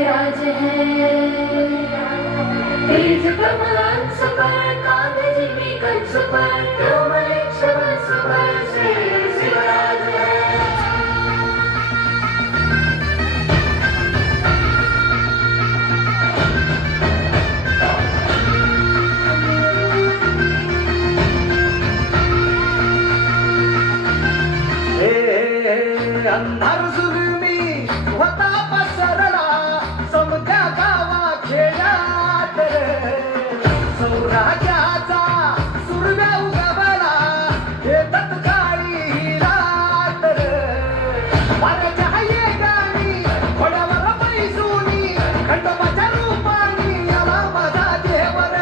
राज है तेज प्रमाण सुपर कागज में कंस पर सुपर से शिवराज है। अंधार जुलमी होता पसरला समजा गावा खेळात सौराज्याचा सुरव्या उगवला हे तत्काळी रात वाऱ्याच्या ये गाणी घोड्यावर बैसूनी खंडोबाच्या रूपानी आला माझा देवर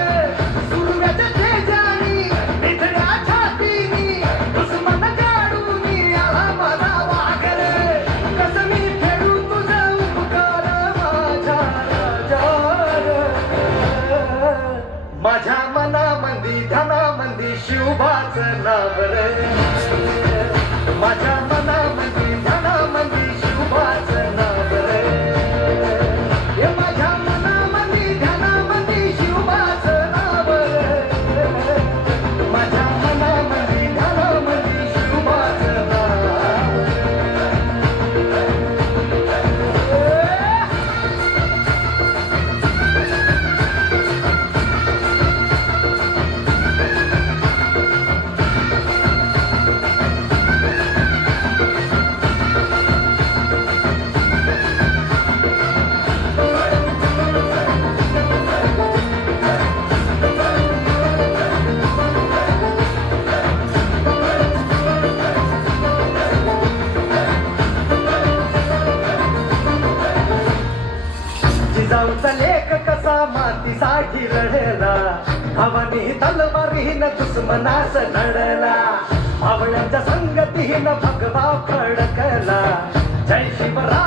सुरव्याच्या तेजानी निधड्या छातीनी दुश्मन काढूनी आला माझा माझ्या मनामंदी ध्यानामंदी शिवबाच नाव रे माझ्या मनामंदी ध्यानामंदी शिवबाच नाव रे हे माझ्या मनामंदी ध्यानामंदी शिवबाच नाव रे माझ्या मनामंदी ध्यानामंदी शिवबाच नाव जिजाऊचा लेख कसा मातीसाठी लढला भावानी तलवारीन दुश्मनास लढला भावड्यांच्या संगतीन भगवा फडकला जय शिवराय